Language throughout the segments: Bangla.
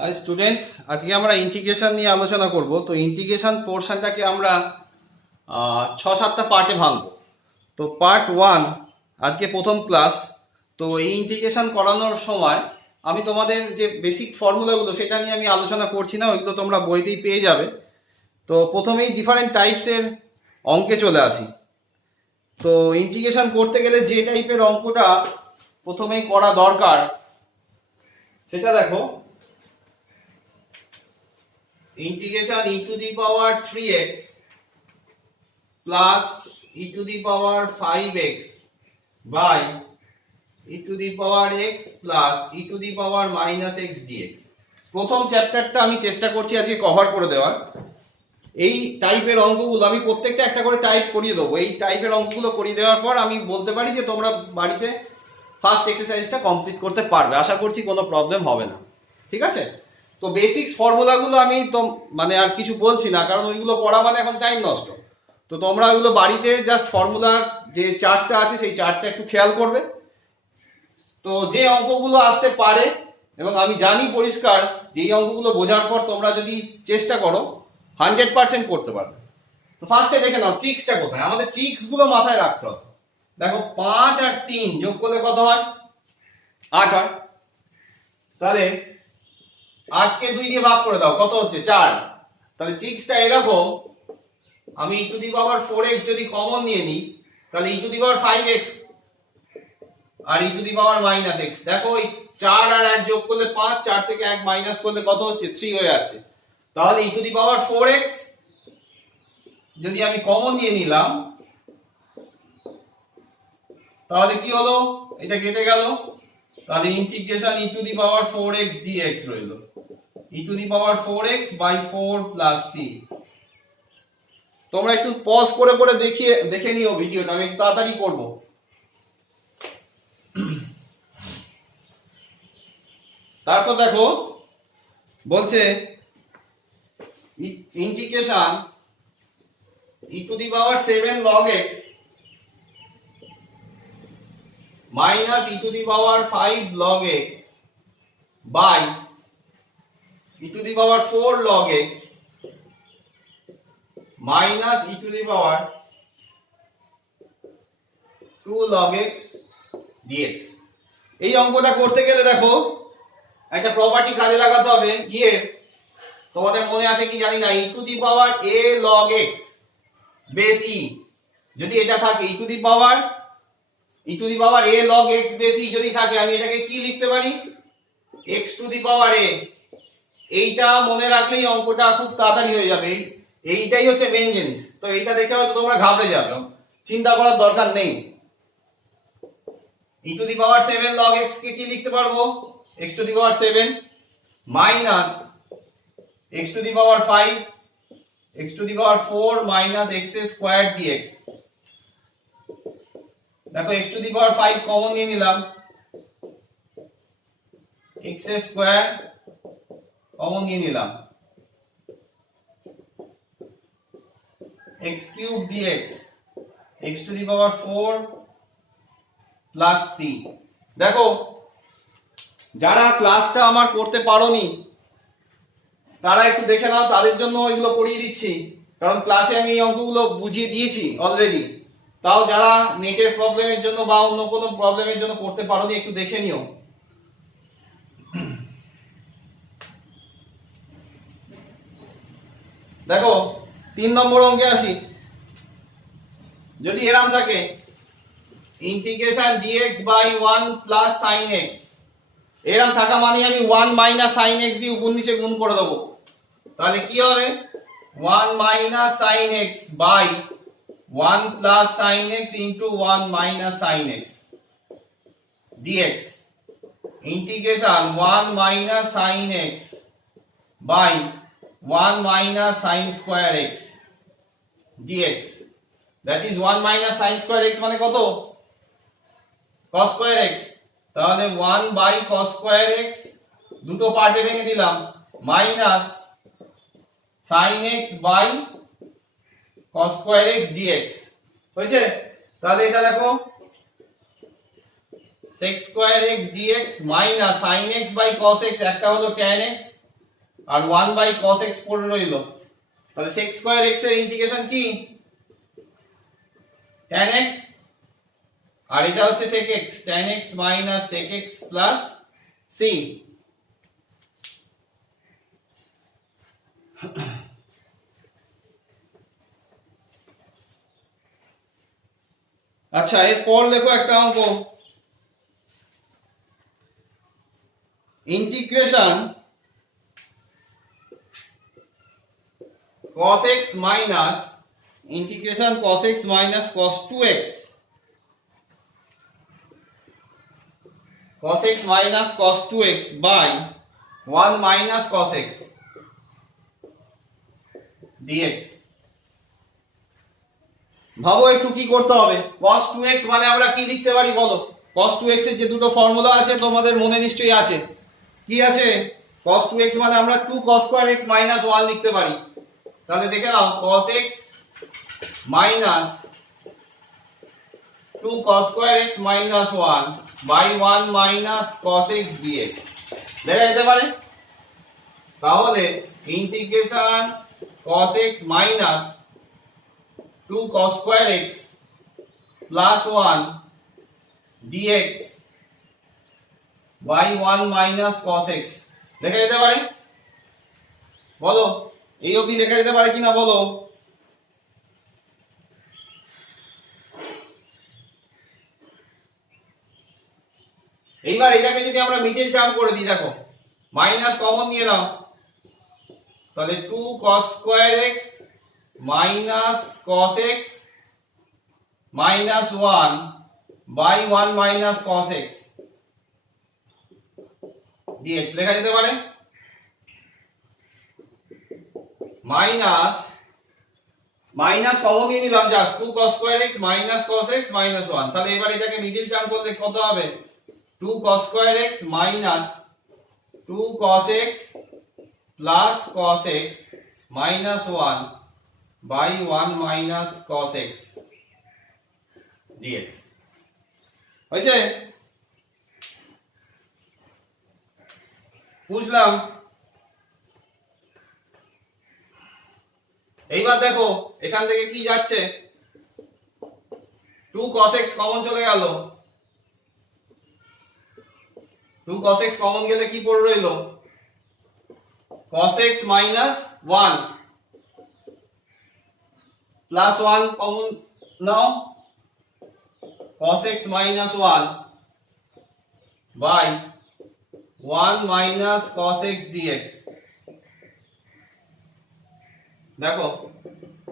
হাই স্টুডেন্টস, আজকে আমরা ইন্টিগ্রেশন নিয়ে আলোচনা করব। তো ইন্টিগ্রেশন পোর্শনটাকে আমরা 6-7টা পার্টে ভাঙব। তো পার্ট 1 আজকে প্রথম ক্লাস। তো এই ইন্টিগ্রেশন করানোর সময় আমি তোমাদের যে বেসিক ফর্মুলাগুলো সেটা নিয়ে আমি আলোচনা করছি না, ওইগুলো তোমরা বইতেই পেয়ে যাবে। তো প্রথমেই ডিফারেন্ট টাইপসের অঙ্কে চলে আসি। তো ইন্টিগ্রেশন করতে গেলে যে টাইপের অঙ্কটা প্রথমেই করা দরকার সেটা দেখো, integration e to the power 3x plus e to the power 5x by e to the power x plus e to the power minus x dx। প্রথম চ্যাপ্টারটা আমি চেষ্টা করছি আজকে কভার করে দেওয়ার। এই টাইপের অঙ্কগুলো আমি প্রত্যেকটা একটা করে টাইপ করিয়ে দেবো। এই টাইপের অঙ্কগুলো করিয়ে দেওয়ার পর আমি বলতে পারি যে তোমরা বাড়িতে ফার্স্ট এক্সারসাইজটা কমপ্লিট করতে পারবে। আশা করছি কোনো প্রবলেম হবে না, ঠিক আছে? তো বেসিক্স ফর্মুলাগুলো আমি তো মানে আর কিছু বলছি না, কারণ ওইগুলো পড়া মানে এখন টাইম নষ্ট। তো তোমরা ওইগুলো বাড়িতে জাস্ট ফর্মুলা যে চার্টটা আছে সেই চার্টটা একটু খেয়াল করবে। তো যে অঙ্কগুলো আসতে পারে এবং আমি জানি পরিষ্কার যে এই অঙ্কগুলো বোঝার পর তোমরা যদি চেষ্টা করো 100% করতে পারবে। তো ফার্স্টে দেখে নাও ট্রিক্সটা কোথায়। আমাদের ট্রিক্সগুলো মাথায় রাখতে হবে। দেখো 5 আর 3 যোগ করলে কত হয়? 8 হয়। তাহলে 8 কে 2 দিয়ে ভাগ করে দাও, কত হচ্ছে? 4। তাহলে ট্রিক্সটা এরকম, আমি e to the power 4x যদি কমন নিয়ে নিই তাহলে e to the power 5x আর e to the power minus x। দেখো এই 4 আর 1 যোগ করলে 5, 4 থেকে 1 মাইনাস করলে কত হচ্ছে? 3 হয়ে যাচ্ছে। তাহলে e to the power 4x যদি আমি কমন নিয়ে নিলাম তাহলে কি হলো? এটা কেটে গেল। তাহলে integration e to the power 4x dx রইল, e to the power 4x by 4 plus c। তোমরা একটু পজ করে করে দেখে নিও ভিডিওটা, আমি একটু তাড়াতাড়ি করব। তারপর দেখো বলছে integration e to the power 7 log x minus e to the power 5 log x by e to the power 4 log x minus e to the power 2 log x dx। এই অঙ্কটা করতে গেলে দেখো একটা প্রপার্টি কাজে লাগাতে হবে। তোমাদের মনে আছে কি জানি না, e to the power a log x base e যদি এটা থাকে, e to the power a log x base e যদি থাকে, আমি এটাকে কি লিখতে পারি? x to the power a। এইটা মনে রাখলেই অঙ্কটা খুব তাড়াতাড়ি হয়ে যাবে। এইটাই হচ্ছে মেইন জিনিস। তো এইটা দেখে হয়তো তোমরা ঘাবড়ে যাবে, চিন্তা করার দরকার নেই। e to the power 7 log x কে কি লিখতে পারবো? x to the power 7 minus x to the power 5 x to the power 4 minus x square dx। দেখো x to the power 5 common নিয়ে নিলাম, x স্কয়ার কমন নিয়ে নিলাম, x cube dx x to the power 4 plus c। দেখো যারা ক্লাসটা আমার করতে পারোনি তারা একটু দেখে নাও, তাদের জন্য এগুলো করিয়ে দিচ্ছি, কারণ ক্লাসে আমি এই অঙ্কগুলো বুঝিয়ে দিয়েছি অলরেডি। তাও যারা নেটের প্রবলেমের জন্য বা অন্য কোনো প্রবলেমের জন্য করতে পারোনি একটু দেখে নিও। দেখো 3 নম্বর অঙ্কে আসি। যদি এরকম থাকে integration dx by 1 plus sin x, এরকম থাকা মানে আমি 1 মাইনাস sin x দিয়ে উপর নিচে গুণ করে দেবো। তাহলে কি হবে? 1 minus sin x by 1 plus sin x into 1 minus sin x dx। Integration 1 minus sin x by 1 minus sin square x dx, that is 1 minus sin square x মানে কত? cos square x। তাহলে 1 বাই cos স্কয়ার x দুটো পার্টে ভেঙে দিলাম, minus sin x by cos square x dx হয়েছে। তাহলে এটা দেখো sec square x dx minus sin x by cos x, একটা হলো tan x আর 1 বাই cos x পড়ে রইল, তাহলে sec স্কয়ার x এর ইন্টিগ্রেশন কি tan x, আর এটা হচ্ছে sec x, tan x minus sec x plus c। আচ্ছা এরপর লেখো একটা অঙ্ক, integration cos x minus integration cos x minus cos 2x, cos x minus cos 2x by 1 minus cos x dx। ভাবো একটু কি করতে হবে। cos 2x মানে আমরা কি লিখতে পারি বলো? cos 2x এর যে দুটো ফর্মুলা আছে তোমাদের মনে নিশ্চয়ই আছে। কি আছে? cos 2x মানে আমরা 2 cos square x minus 1 লিখতে পারি। তাহলে দেখে নাও cos x minus 2 cos square x minus 1 by 1 minus cos x dx দেখা যেতে পারে। তাহলে integration cos x minus 2 cos square x plus 1 dx by 1 minus cos x দেখা যেতে পারে, বলো এই অবধি লেখা যেতে পারে কিনা বলো? এইবার এটাকে যদি আমরা মিডল টার্ম করে দিই, দেখো মাইনাস কমন নিয়ে নাও, তাহলে 2 cos square x minus cos x minus 1 by 1 minus cos x dx লেখা যেতে পারে। মাইনাস মাইনাস কমন নিয়ে নিলাম, just 2 cos square x minus cos x minus 1, তাহলে এবার এটাকে মিডল টার্ম করলে কত হবে? 2 cos square x minus 2 cos x plus cos x minus 1 by 1 minus cos x dx হয়েছে? বুঝলাম। এইবার দেখো এখান থেকে কি যাচ্ছে, 2 cos x কমন চলে গেল, 2 cos x কমন গেলে কি পড়ে রইল? cos x minus 1 plus 1 common now, cos x minus 1 by 1 minus cos x dx। দেখো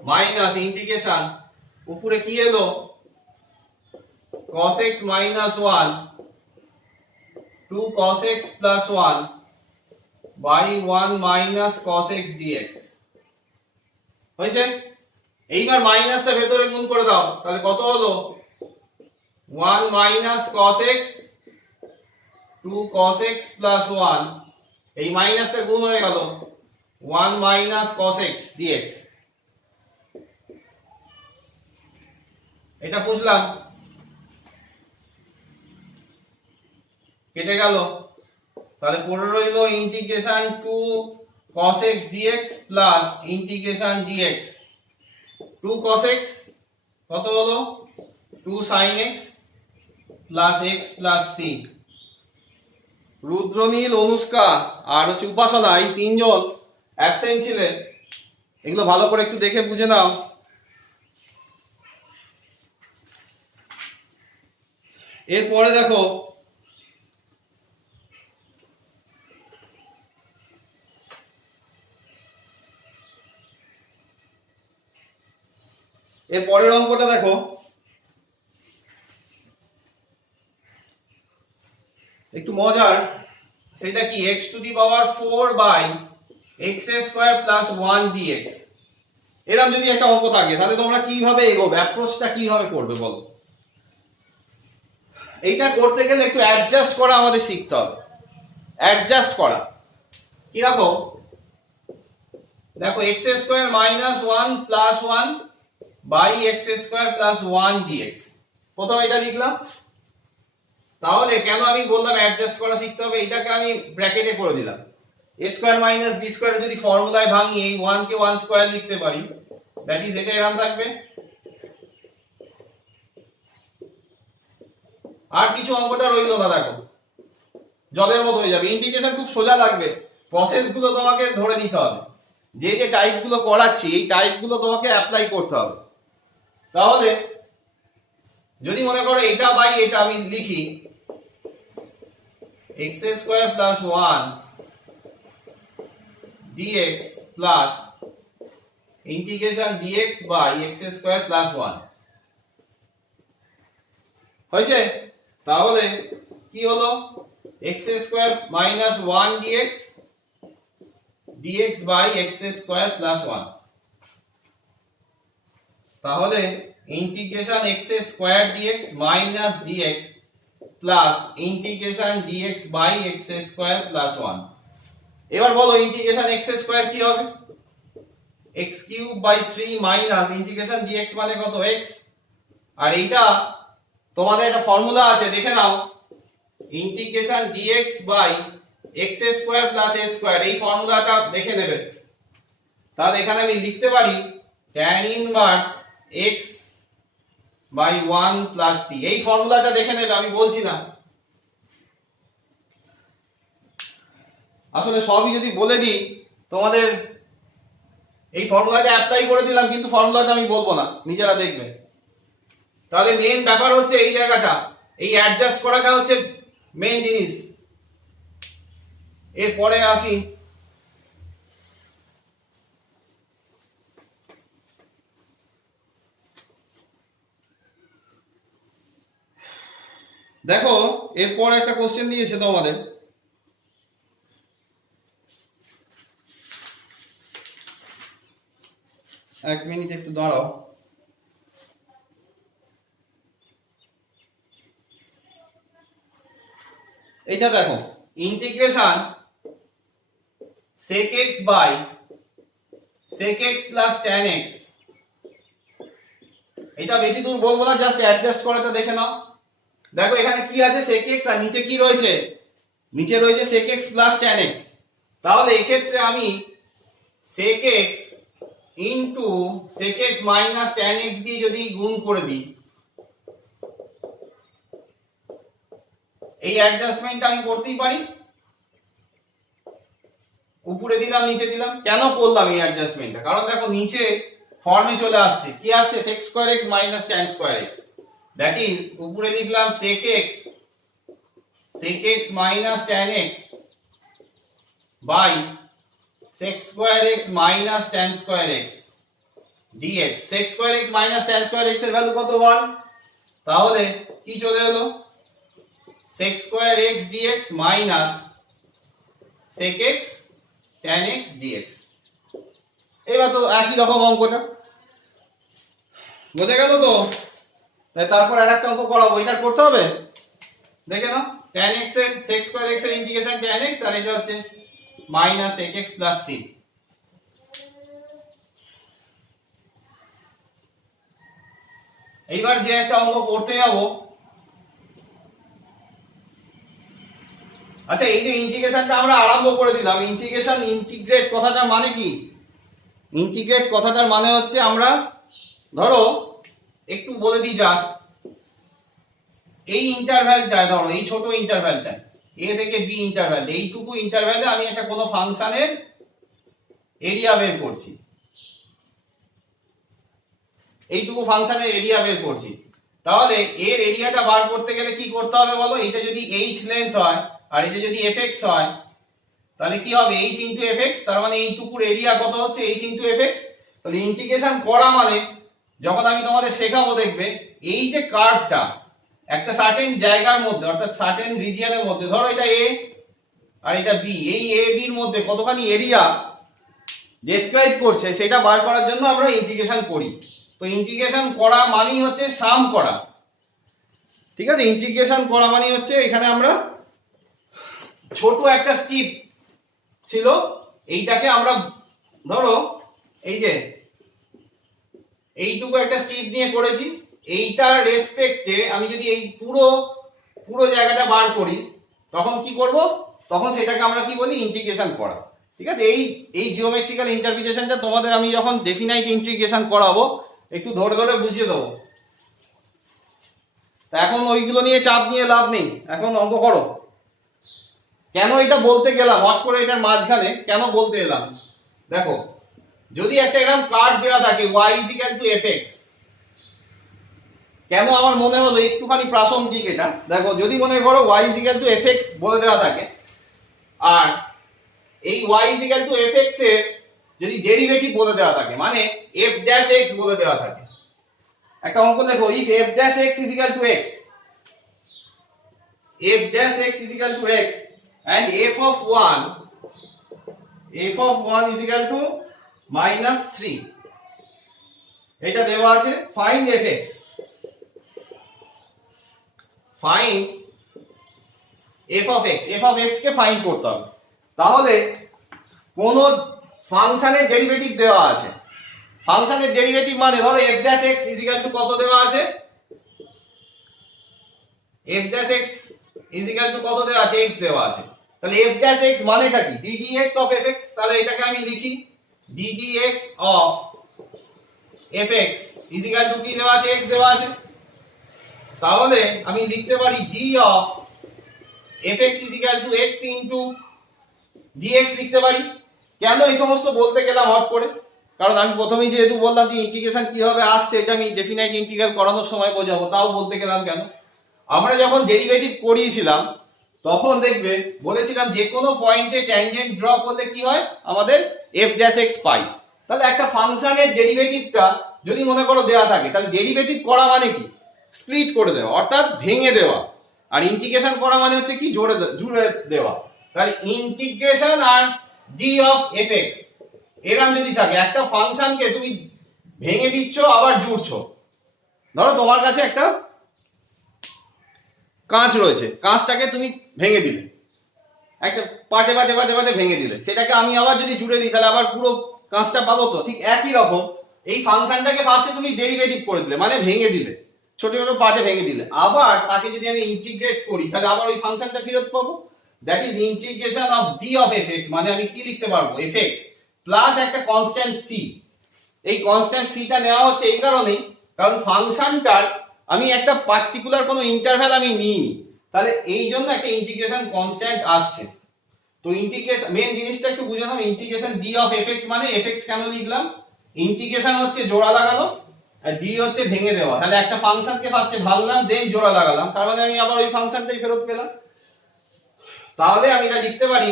মাইনাস ইন্টিগ্রেশন উপরে কি এলো? cos x minus 1 2 cos x plus 1 by 1 minus cos x dx হয়েছে? এইবার মাইনাসটা ভেতরে গুণ করে দাও, তাহলে কত হলো? 1 minus cos x 2 cos x plus 1, এই মাইনাসটা গুণ হয়ে গেল 1 minus cos x dx। এটা বুঝলাম, কেটে গেল, তাহলে পড়ে রইল integration 2 cos x dx plus integration dx 2 cos x কত হলো? 2 sin x plus x plus c। Rudranil, Anushka আর হচ্ছে উপাসনা, এই তিনজন অ্যাবসেন্ট ছিলেন, এগুলো ভালো করে একটু দেখে বুঝে নাও। এরপরে দেখো এর পরের অঙ্কটা দেখো, একটু মজার। সেটা কি? x to the power 4 by x square plus 1 dx। এরকম যদি একটা অঙ্ক থাকে তাহলে তোমরা কিভাবে এগোবে, অ্যাপ্রোচটা কিভাবে করবে বলো? এইটা করতে গেলে একটু অ্যাডজাস্ট করা আমাদের শিখতে হবে। অ্যাডজাস্ট করা কিরকম? দেখো x square minus 1 plus 1 by x square plus 1 dx, প্রথমে এটা লিখলাম। তাহলে কেন আমি বললাম অ্যাডজাস্ট করা শিখতে হবে, এটাকে আমি ব্র্যাকেটে করে দিলাম। এ স্কোয়ার মাইনাস বি স্কোয়ার যদি ফর্মুলায় ভাঙি এই 1 কে 1 স্কোয়ার লিখতে পারি, দ্যাট ইজ এটা এরকম থাকবে। আর কিছু অঙ্কটা রইল না, দেখো জলের মতো হয়ে যাবে। ইন্টিগ্রেশন খুব সোজা লাগবে, প্রসেস গুলো তোমাকে ধরে নিতে হবে, যে যে টাইপ গুলো করাচ্ছি এই টাইপ গুলো তোমাকে অ্যাপ্লাই করতে হবে। তাহলে যদি মনে করো এটা বাই এটা আমি লিখি x square plus 1 dx plus integration dx by x square plus 1 হয়েছে। তাহলে কি হলো, x square minus 1 dx dx by x square plus 1। তাহলে integration x square dx minus dx plus integration dx by x square plus 1। এবার বলো ইন্টিগ্রেশন x স্কয়ার কি হবে, x cube by 3 minus integration dx মানে কত x, আর এইটা তোমাদের একটা ফর্মুলা আছে দেখে নাও, integration dx by x square plus a square, এই ফর্মুলাটা দেখে নেবে। তাহলে এখানে আমি লিখতে পারি tan inverse x by 1 plus c, এই ফর্মুলাটা দেখে নেবে, আমি বলছি না। আসলে সবই যদি বলে দিই তোমাদের, এই ফর্মুলাটা অ্যাপ্লাই করে দিলাম কিন্তু ফর্মুলাটা আমি বলবো না, নিজেরা দেখবে। তাহলে মেইন ব্যাপার হচ্ছে এই জায়গাটা, এই অ্যাডজাস্ট করাটা হচ্ছে মেইন জিনিস। এরপরে আসি দেখো, এরপর একটা কোশ্চেন দিয়েছে তোমাদের, এক মিনিট একটু দাঁড়াও। এইটা দেখো, integration sec x by sec x plus tan x, এটা বেশি দূর বলবো না, জাস্ট অ্যাডজাস্ট করাটা দেখে নাও। দেখো এখানে কি আছে sec x, আর নিচে কি রয়েছে, নিচে রয়েছে sec x plus tan x। তাহলে এক্ষেত্রে আমি sec x into sec x minus tan x দিয়ে যদি গুণ করে দিই, এই অ্যাডজাস্টমেন্টটা আমি করতেই পারি, উপরে দিলাম নিচে দিলাম। কেন করলাম এই অ্যাডজাস্টমেন্টটা, কারণ দেখো নিচে ফর্মে চলে আসছে, কি আসছে sec square x minus tan square x, that is উপরে লিখলাম sec x minus tan x by sec square x minus tan square x dx। sec square x minus tan square x এর ভ্যালু কত 1, তাহলে কি চলে এলো sec square x dx minus sec x tan x dx। এবার তো একই রকম অঙ্কটা বুঝে গেল তো। তারপর আরেকটা অঙ্ক করাবো, এটা করতে হবে, দেখে নাও। tan x এর sec স্কয়ার x এর ইন্টিগ্রেশন tan x, আর এটা হচ্ছে minus sec x plus c। এইবার যে একটা অঙ্ক করতে যাব, আচ্ছা এই যে ইন্টিগ্রেশনটা আমরা আরম্ভ করে দিলাম, ইন্টিগ্রেশন ইন্টিগ্রেট কথাটার মানে কি, ইন্টিগ্রেট কথাটার মানে হচ্ছে আমরা ধরো একটু বলে দিই জাস্ট, এই ইন্টারভ্যালটা ধরো, এই ছোট ইন্টারভ্যালটা a থেকে b ইন্টারভ্যাল, এইটুকু ইন্টারভ্যালে আমি একটা কোনো ফাংশনের এরিয়া বের করছি, এইটুকু ফাংশনের এরিয়া বের করছি। তাহলে এর এরিয়াটা বার করতে গেলে কি করতে হবে বলো, এটা যদি h লেন্থ হয় আর এটা যদি fx হয়, তাহলে কি হবে h ইনটু fx, তার মানে এইটুকুর এরিয়া কত হচ্ছে h ইনটু fx। তাহলে ইন্টিগ্রেশন করা মানে, যখন আমি তোমাদের শেখাবো দেখবে, এই যে কার্ভটা একটা সার্টেন জায়গার মধ্যে অর্থাৎ সার্টেন রিজিয়নের মধ্যে, ধরো এটা a আর এটা b, এই a b এর মধ্যে কতখানি এরিয়া ডেসক্রাইব করছে সেটা বার করার জন্য আমরা ইন্টিগ্রেশন করি। তো ইন্টিগ্রেশন করা মানেই হচ্ছে সাম করা, ঠিক আছে। ইন্টিগ্রেশন করা মানেই হচ্ছে এখানে আমরা ছোট একটা স্ট্রিপ ছিল, এইটাকে আমরা ধরো এই যে এইটুকু একটা স্ট্রিপ নিয়ে করেছি, এইটার রেসপেক্টে আমি যদি এই পুরো জায়গাটা বার করি, তখন কি করব, তখন সেটাকে আমরা কি বলি, ইন্টিগ্রেশন করা। ঠিক আছে, এই জিওমেট্রিক্যাল ইন্টারপ্রিটেশনটা তোমাদের আমি যখন ডেফিনাইট ইন্টিগ্রেশন করাবো একটু ধরে ধরে বুঝিয়ে দেবো। তা এখন ওইগুলো নিয়ে চাপ নিয়ে লাভ নেই, এখন অঙ্ক করো। কেন এটা বলতে গেলাম হট করে এটার মাঝখানে, কেন বলতে এলাম দেখো, যদি একটা এরকম কার্ভ দেওয়া থাকে y fx, কেন আমার মনে হলো একটুখানি প্রাসঙ্গিক এটা। দেখো যদি মনে করো y fx বলে দেওয়া থাকে, আর এই y fx এর যদি ডেরিভেটিভ বলে দেওয়া থাকে, মানে f dash x বলে দেওয়া থাকে, একটা অঙ্ক লেখো, if f dash x is equal to x, f dash x is equal to x and f of 1 is equal to minus 3, এটা দেওয়া আছে, find fx, find f of x K find করতে হবে। তাহলে কোন ফাংশনের ডেরিভেটিভ দেওয়া আছে, ফাংশনের ডেরিভেটিভ মানে ধরো f dash x is equal to কত দেওয়া আছে, f dash x is equal to কত দেওয়া আছে, x দেওয়া আছে। তাহলে f dash x মানেটা কি, ddx of fx। তাহলে এটাকে আমি লিখি ddx of fx is equal to কি দেওয়া আছে, x দেওয়া আছে। তাহলে আমি লিখতে পারি d of fx is equal to x into dx লিখতে পারি। কেন এই সমস্ত বলতে গেলাম হট করে, কারণ আমি প্রথমেই যেহেতু বললাম যে ইন্টিগ্রেশন কিভাবে আসছে এটা আমি ডেফিনাইট ইন্টিগ্রাল করানোর সময় বোঝাবো, তাও বলতে গেলাম কেন। আমরা যখন ডেরিভেটিভ করিয়েছিলাম তখন দেখবে বলেছিলাম যে কোনো পয়েন্টে ট্যানজেন্ট ড্র করলে কি হয়, আমাদের f dash x পাই। তাহলে একটা ফাংশনের ডেরিভেটিভটা যদি মনে করো দেওয়া থাকে, তাহলে ডেরিভেটিভ করা মানে কি, স্প্লিট করে দেওয়া, অর্থাৎ ভেঙে দেওয়া। আর ইন্টিগ্রেশন করা মানে হচ্ছে কি, জুড়ে দেওয়া। তাহলে ইন্টিগ্রেশন আর d of fx এরকম যদি থাকে, একটা ফাংশনকে তুমি ভেঙে দিচ্ছ আবার জুড়ছো। ধরো তোমার কাছে একটা কাঁচ রয়েছে, কাঁচটাকে তুমি ভেঙে দিলে, একটা পাটে পাটে পাটে পাটে ভেঙে দিলে, সেটাকে আমি আবার যদি জুড়ে দিই তাহলে আবার পুরো কাঁচটা পাবো তো। ঠিক একই রকম এই ফাংশনটাকে ফার্স্টে তুমি ডেরিভেটিভ করে দিলে, মানে ভেঙে দিলে, ছোট ছোট পার্টে ভেঙে দিলে, আবার তাকে যদি আমি ইন্টিগ্রেট করি তাহলে আবার ওই ফাংশনটা ফেরত পাবো। That is integration of d of fx, মানে আমি কি লিখতে পারবো, fx প্লাস একটা কনস্ট্যান্ট c। এই কনস্ট্যান্ট c টা নেওয়া হচ্ছে এই কারণেই, কারণ ফাংশনটার আমি একটা পার্টিকুলার কোনো ইন্টারভ্যাল আমি নিইনি, তাহলে এই জন্য একটা ইন্টিগ্রেশন কনস্ট্যান্ট আসছে। তো ইন্টিগ্রেশন মেন জিনিসটা একটু বুঝে নাও, ইন্টিগ্রেশন d of fx মানে fx কেন লিখলাম, ইন্টিগ্রেশন হচ্ছে জোড়া লাগানো আর d হচ্ছে ভেঙে দেওয়া। তাহলে একটা ফাংশনকে ফার্স্টে ভাঙলাম দেন জোড়া লাগালাম, তার মানে আমি আবার ওই ফাংশনটাই ফেরত পেলাম। তাহলে আমি এটা লিখতে পারি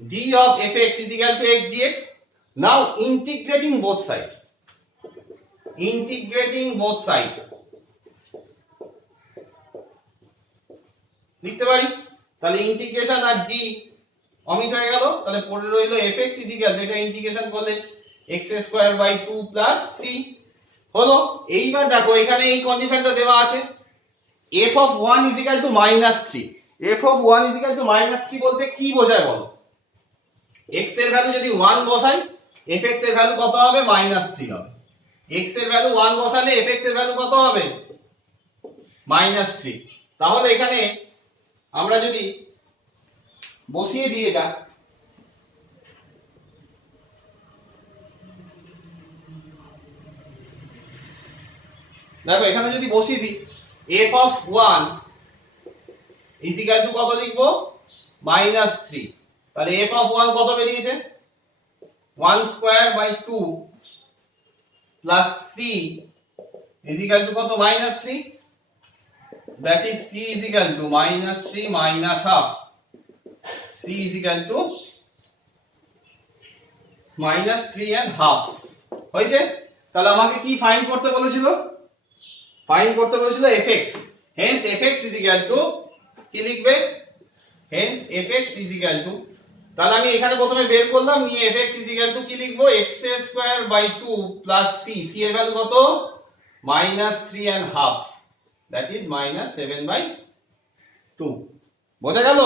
d of fx is equal to x dx। now integrating both side, লিখতে পারি। তাহলে ইন্টিগ্রেশন আর d অমিট হয়ে গেল, তাহলে পড়ে রইল fx is equal to, এটা ইন্টিগ্রেশন করলে x²/2 প্লাস c হলো। এইবার দেখো এখানে এই কন্ডিশনটা দেওয়া আছে, f of 1 is equal to -3। f of 1 is equal to -3 বলতে কি বোঝায় বলো, x এর ভ্যালু যদি 1 বসাই fx এর ভ্যালু কত হবে, -3 হবে। x এর ভ্যালু 1 বসালে fx এর ভ্যালু কত হবে, -3। তাহলে এখানে আমরা যদি বসিয়ে দিই এটা, দেখো এখানে যদি বসিয়ে দিই f of 1 is equal to কত লিখবো, -3। তাহলে f of 1 কত বেরিয়েছে, 1/2 plus c is equal to কত, -3। that is c is equal to -3 minus half, c is equal to -3 and half হয়েছে। তাহলে আমাকে কি ফাইন্ড করতে বলেছিল, fx, hence fx is equal to কি লিখবে, hence fx is equal to, তাহলে আমি এখানে প্রথমে বের করলাম, নিয়ে fx is equal to কি লিখবো, x²/2 plus c, c এর ভ্যালু কত, -3 and half, that is -7/2। বোঝা গেল?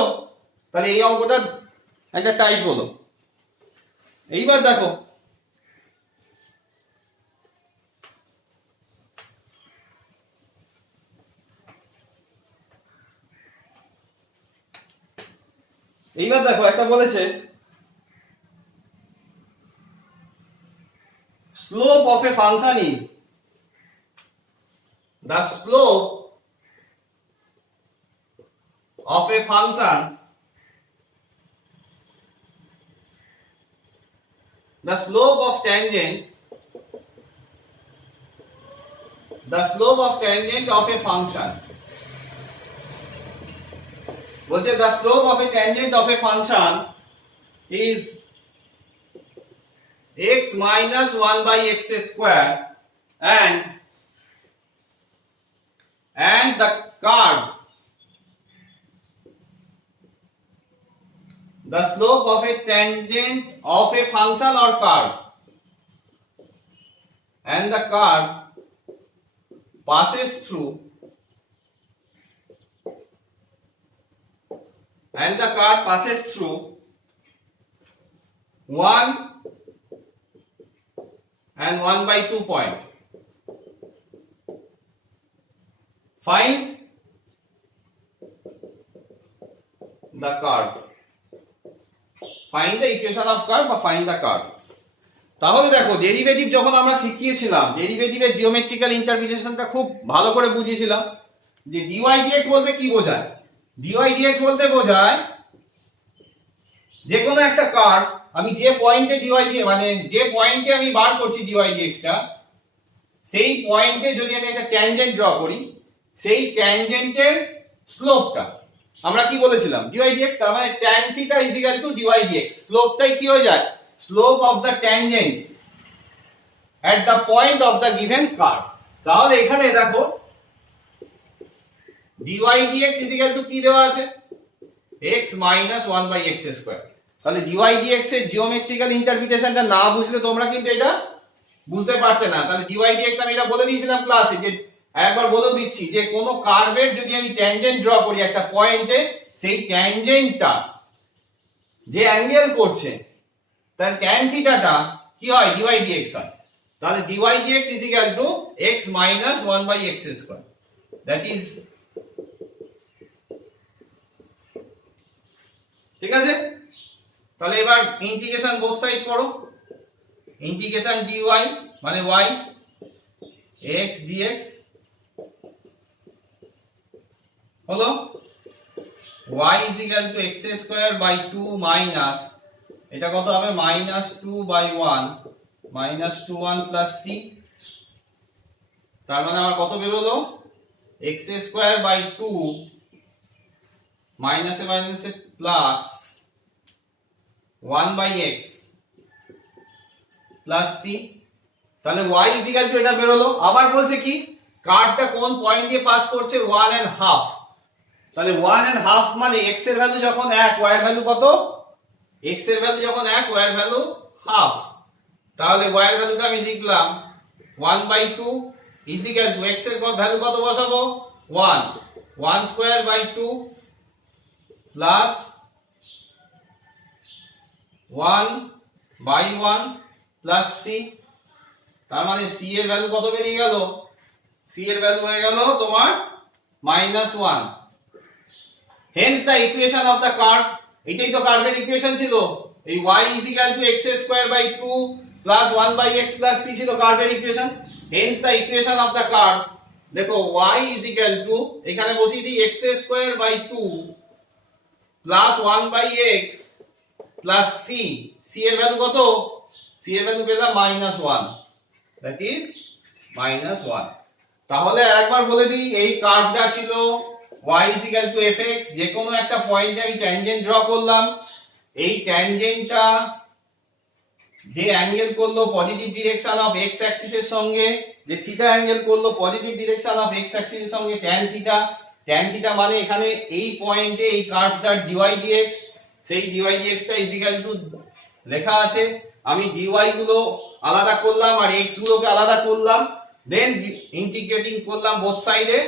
তাহলে এই অঙ্কটা একটা টাইপ হলো। এইবার দেখো এইবার দেখো একটা বলেছে slope of a function is the slope of a function the slope of tangent of a function বলছে the slope of a tangent of a function is x minus 1 by x square and the curve the slope of a tangent of a function or curve and the curve passes through 1 and 1 by 2 point. Find the curve. Find the equation of curve or find the curve. তাহলে দেখো ডেরিভেটিভ যখন আমরা শিখিয়েছিলাম ডেরিভেটিভের জিওমেট্রিক্যাল ইন্টারপ্রিটেশনটা খুব ভালো করে বুঝিয়েছিলাম যে dy dx বলতে কি বোঝায় dy dx বলতে বোঝায় যে কোনো একটা কার্ভ আমি যে পয়েন্টে dy dx মানে যে পয়েন্টে আমি বার করছি dy dx টা সেই পয়েন্টে যদি আমি একটা ট্যানজেন্ট ড্র করি সেই ট্যানজেন্টের স্লোপটা আমরা কি বলেছিলাম dy dx তার মানে tan θ = dy dx স্লোপটাই কি হয়ে যায় slope of the tangent at the point of the given curve তাহলে এখানে দেখো dy dx = কি দেওয়া আছে x minus 1 by x square তাহলে dy dx এর জিওমেট্রিক্যাল ইন্টারপ্রিটেশনটা না বুঝলে তোমরা কিন্তু এটা বুঝতে পারতে না তাহলে dy dx আমি এটা বলে দিয়েছিলাম ক্লাসে যে একবার বলেও দিচ্ছি যে কোনো কার্ভের যদি আমি ট্যানজেন্ট ড্র করি একটা পয়েন্টে সেই ট্যানজেন্টটা যে অ্যাঙ্গেল করছে তার tan থিটাটা কি হয় dy dx হয় তাহলে dy dx = x minus 1 by x square that is ঠিক আছে তাহলে এবার ইন্টিগ্রেশন বোথ সাইড করো ইন্টিগ্রেশন dy মানে y x dx হলো y = x square by 2 minus এটা কত হবে -2 by 1 -21 plus c তার মানে আমার কত বের হলো x square by 2 minus A plus 1 by x plus c তাহলে y এটা বের হলো আবার বলছে কি কার্ভটা কোন পয়েন্ট দিয়ে পাস করছে 1.5 তাহলে 1.5 মানে x এর ভ্যালু যখন 1 y এর ভ্যালু কত x এর ভ্যালু যখন 1 y এর ভ্যালু হাফ তাহলে y এর ভ্যালুটা আমি লিখলাম 1/2 x এর ভ্যালু কত বসাবো 1 1 square by 2 plus 1/1 plus c তার মানে c এর ভ্যালু কত বেরিয়ে গেল c এর ভ্যালু হয়ে গেল তোমার -1 hence the equation of the curve এটাই তো কার্ভের ইকুয়েশন ছিল এই y x² 2 1/x c ছিল কার্ভের equation hence the equation of the curve দেখো y এখানে বসিয়ে দিই x² 2 1/x c c এর ভ্যালু কত c এর ভ্যালু পেলাম -1 that is -1 তাহলে আরেকবার বলে দিই এই কার্ভটা ছিল y fx যে কোনো একটা পয়েন্টে আমি ট্যানজেন্ট ড্র করলাম এই ট্যানজেন্টটা যে অ্যাঙ্গেল করলো positive direction of x Axis এর সঙ্গে যে থিটা অ্যাঙ্গেল করলো positive direction of x Axis এর সঙ্গে tan থিটা মানে এখানে এই পয়েন্টে এই কার্ভটার dy dx সেই dy dx টা লেখা আছে আমি dy গুলো আলাদা করলাম আর x গুলোকে আলাদা করলাম দেন ইন্টিগ্রেটিং করলাম বোথ সাইডে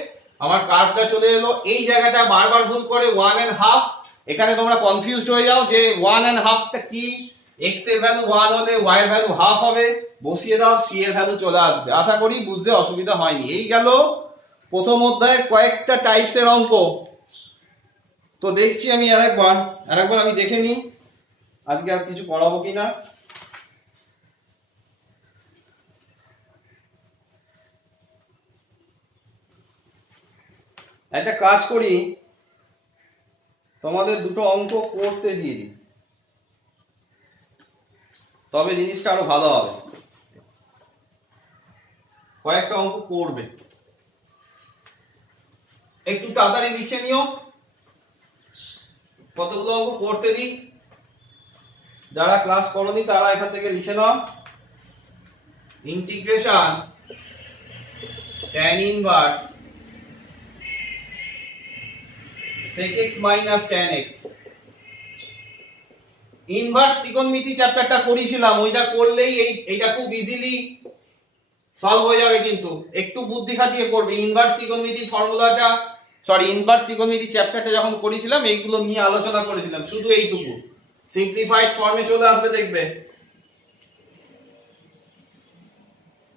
আমার কার্ভটা চলে এলো এই জায়গাটা বারবার ভুল করে 1.5 এখানে তোমরা কনফিউজড হয়ে যাও যে 1.5 টা কি x এর ভ্যালু 1 হলে y এর ভ্যালু হাফ হবে বসিয়ে দাও c এর ভ্যালু চলে আসবে আশা করি বুঝতে অসুবিধা হয়নি এই গেল প্রথম অধ্যায়ের কয়েকটা টাইপস এর অঙ্ক তো দেখছি আমি আরেকবার আমি দেখে নিই আজকে আর কিছু পড়াবো কিনা। একটা কাজ করি, তোমাদের দুটো অঙ্ক করতে দিয়ে দিই, তবে জিনিসটা আরো ভালো হবে। কয়েকটা অঙ্ক করবে, একটু তাড়াতাড়ি লিখে নিও। কতগুলো অঙ্ক করতে দিই, যারা ক্লাস করনি তারা এখান থেকে লিখে নাও। Integration tan inverse sec x minus tan x। Inverse ত্রিকোণমিতি চ্যাপ্টারটা করেছিলাম, ওইটা করলেই এইটা খুব ইজিলি সলভ হয়ে যাবে। কিন্তু একটু বুদ্ধি খাটিয়ে করবে। ইনভার্স ত্রিকোণমিতি ফর্মুলাটা, ইনভার্স ত্রিকোণমিতি চ্যাপ্টারটা যখন করেছিলাম এইগুলো নিয়ে আলোচনা করেছিলাম, শুধু এইটুকু সিম্পলিফাইড ফর্মে চলে আসবে দেখবে।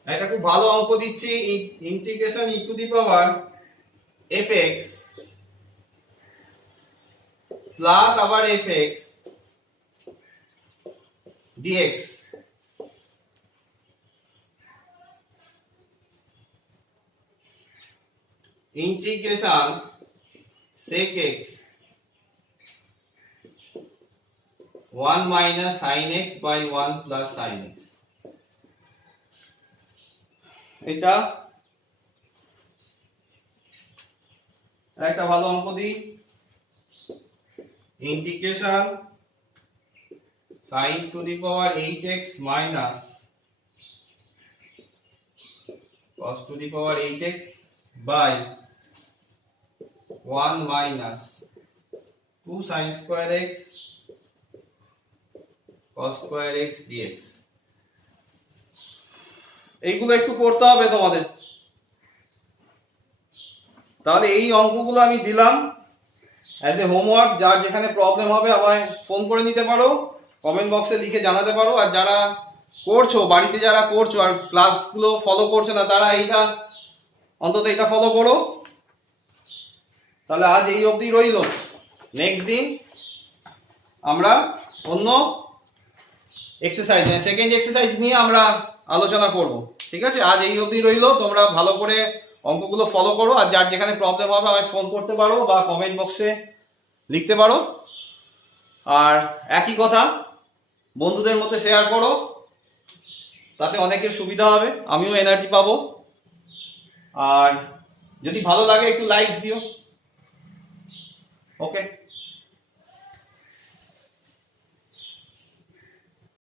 এটা খুব ভালো অঙ্ক দিচ্ছি, integration e to the power fx plus আবার fx dx integration sec x 1 minus sin x by 1 plus sin x। এটা একটা ভালো অঙ্ক দিই, integration sin two the power 8x minus cos two the power 8x by 1 minus 2 sin square x cos square x dx। এইগুলো একটু করতে হবে তোমাদের। তাহলে এই অঙ্কগুলো আমি দিলাম অ্যাজ এ হোমওয়ার্ক। যার যেখানে প্রবলেম হবে আমায় ফোন করে নিতে পারো, কমেন্ট বক্সে লিখে জানাতে পারো। আর যারা করছো, বাড়িতে যারা করছো আর ক্লাসগুলো ফলো করছো না, তারা অন্তত এটা ফলো করো। তাহলে আজ এই অবধি রইল। নেক্সট দিন আমরা অন্য এক্সারসাইজ, সেকেন্ড এক্সারসাইজ নিয়ে আমরা আলোচনা করব। ঠিক আছে, আজ এই অবধি রইল। তোমরা ভালো করে অঙ্কগুলো ফলো করো। আর যার যেখানে প্রবলেম হবে আমায় ফোন করতে পারো বা কমেন্ট বক্সে লিখতে পারো। আর একই কথা, বন্ধুদের মধ্যে শেয়ার করো, তাতে অনেকের সুবিধা হবে, আমিও এনার্জি পাবো। আর যদি ভালো লাগে একটু লাইকস দিও। ওকে।